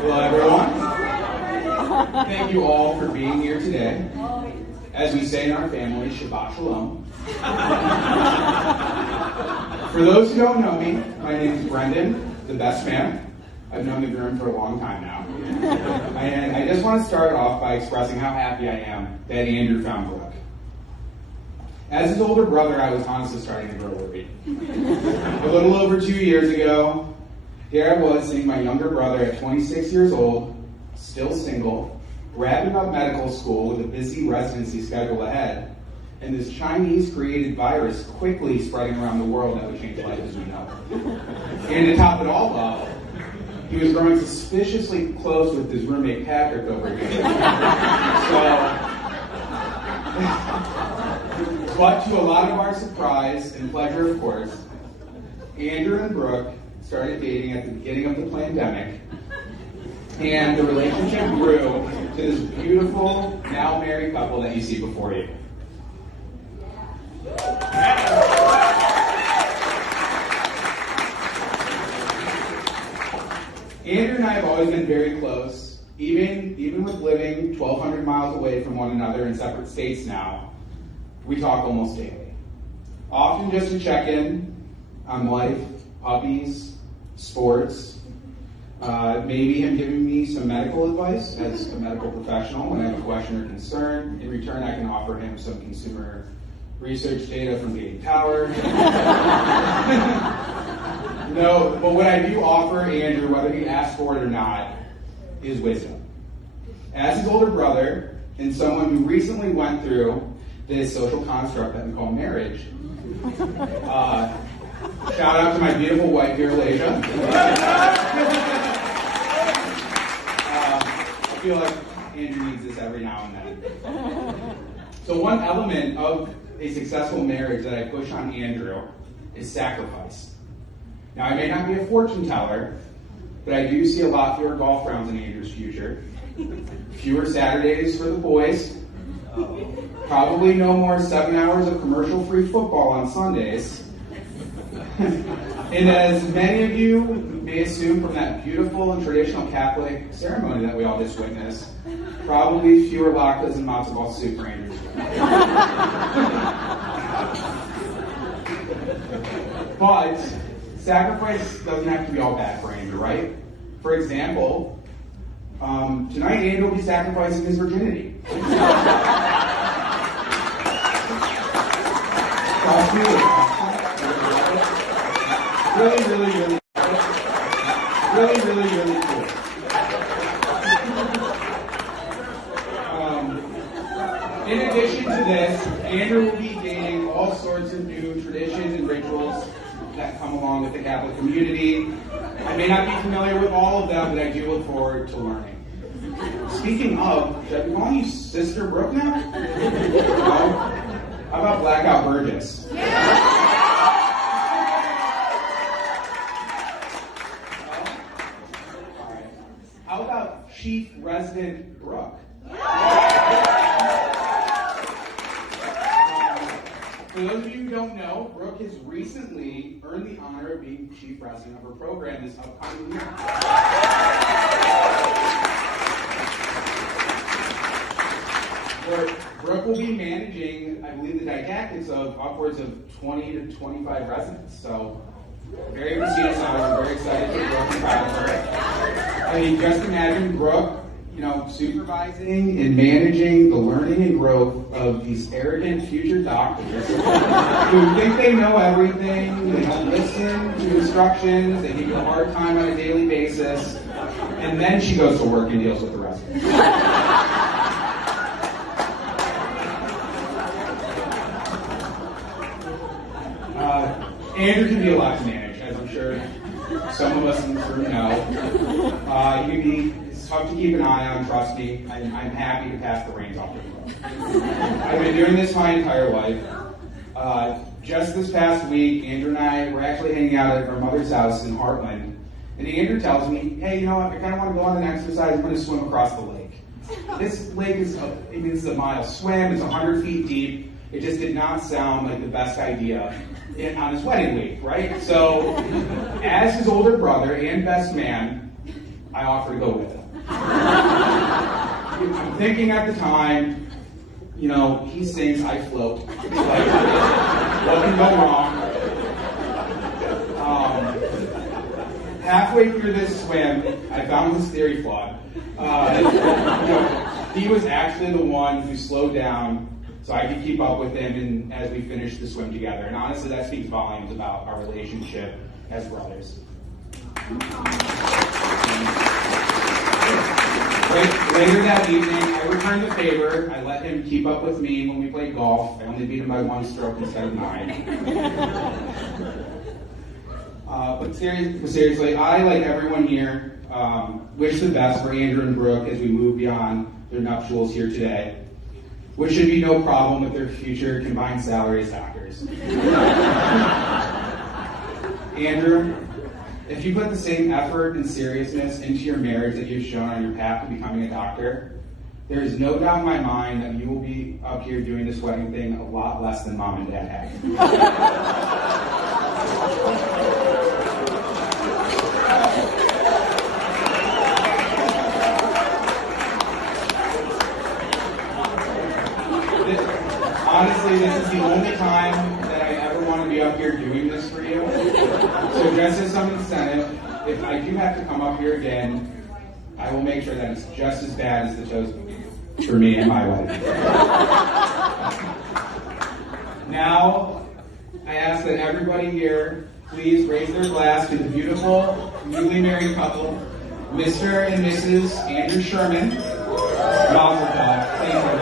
Hello, everyone. Thank you all for being here today. As we say in our family, Shabbat Shalom. For those who don't know me, my name is Brendan, the best man. I've known the groom for a long time now. And I just want to start off by expressing how happy I am that Andrew found Brooke. As his older brother, I was honestly starting to grow worried. A little over 2 years ago, here I was seeing my younger brother at 26 years old, still single, wrapping up medical school with a busy residency schedule ahead, and this Chinese-created virus quickly spreading around the world that would change life as we know it. And to top it all up, he was growing suspiciously close with his roommate Patrick over here. But to a lot of our surprise and pleasure, of course, Andrew and Brooke started dating at the beginning of the pandemic, and the relationship grew to this beautiful, now married couple that you see before you. Andrew and I have always been very close, even with living 1,200 miles away from one another in separate states now. We talk almost daily. Often just to check in on life, puppies, sports, maybe him giving me some medical advice as a medical professional when I have a question or concern. In return, I can offer him some consumer research data from Gating Tower. No, but what I do offer Andrew, whether he asks for it or not, is wisdom. As his older brother, and someone who recently went through this social construct that we call marriage, shout out to my beautiful wife here, Lasia. I feel like Andrew needs this every now and then. So one element of a successful marriage that I push on Andrew is sacrifice. Now, I may not be a fortune teller, but I do see a lot fewer golf rounds in Andrew's future. Fewer Saturdays for the boys. Probably no more 7 hours of commercial-free football on Sundays. And as many of you may assume from that beautiful and traditional Catholic ceremony that we all just witnessed, probably fewer latkes and matzo ball soup for Andrew's. But sacrifice doesn't have to be all bad for Andrew, right? For example, tonight Andrew will be sacrificing his virginity. Really cool. In addition to this, Andrew will be dating all sorts of new traditions and rituals that come along with the Catholic community. I may not be familiar with all of them, but I do look forward to learning. Speaking of, should I be calling you Sister Brooke now? No? How about Blackout Burgess? How about Chief Resident Brooke? For those of you who don't know, Brooke has recently earned the honor of being Chief Resident of her program this upcoming year. Brooke will be managing, I believe, the didactics of upwards of 20 to 25 residents. So, very prestigious honor. I'm very excited for Brooke and proud of her. I mean, just imagine Brooke, supervising and managing the learning and growth of these arrogant future doctors who think they know everything, they don't listen to instructions, they give you a hard time on a daily basis, and then she goes to work and deals with the residents. Andrew can be a lot to manage, as I'm sure some of us in this room know. It's tough to keep an eye on, trust me. I'm happy to pass the reins off to Brooke. I've been doing this my entire life. Just this past week, Andrew and I were actually hanging out at our mother's house in Heartland, and Andrew tells me, hey, you know what, I kind of want to go on an exercise, I'm going to swim across the lake. This lake is, it's a mile swim, it's 100 feet deep. It just did not sound like the best idea on his wedding week, right? So, as his older brother and best man, I offer to go with him. I'm thinking at the time, you know, he sings, I float. Like, what can go wrong? Halfway through this swim, I found his theory flawed. He was actually the one who slowed down so I could keep up with him and as we finished the swim together. And honestly, that speaks volumes about our relationship as brothers. Later that evening, I returned the favor. I let him keep up with me when we played golf. I only beat him by 1 stroke instead of 9. But seriously, I, like everyone here, wish the best for Andrew and Brooke as we move beyond their nuptials here today, which should be no problem with their future combined salary as doctors. Andrew, if you put the same effort and seriousness into your marriage that you've shown on your path to becoming a doctor, there is no doubt in my mind that you will be up here doing this wedding thing a lot less than Mom and Dad had. Honestly, this is the only time that I ever want to be up here doing this for you. So just as some incentive, if I do have to come up here again, I will make sure that it's just as bad as the toast for me and my wedding. Now, I ask that everybody here please raise their glass to the beautiful, newly married couple, Mr. and Mrs. Andrew Sherman. Mazel tov. Thank you.